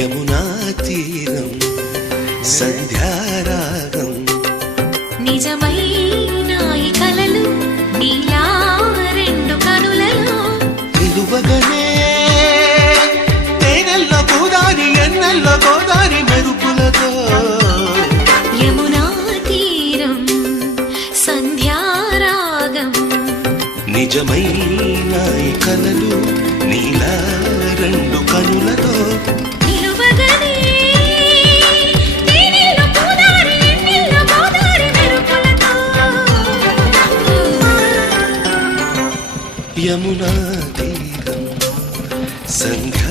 యమునా తీరం సంధ్యారాగం నిజమైన ఈ కలలు నీలా రెండు కనులలో నిలువగనే తేనెల్ల గోదారి ఎన్నెల్ల గోదారి మెరుపులతో యమునా తీరం సంధ్యారాగం నిజమైన ఈ కలలు నీలా రెండు కనులతో నిలువగనే తేనెల గోదారి ఎన్నెల గోదారి మెరుపులతో యమునా తీరం సంధ్యా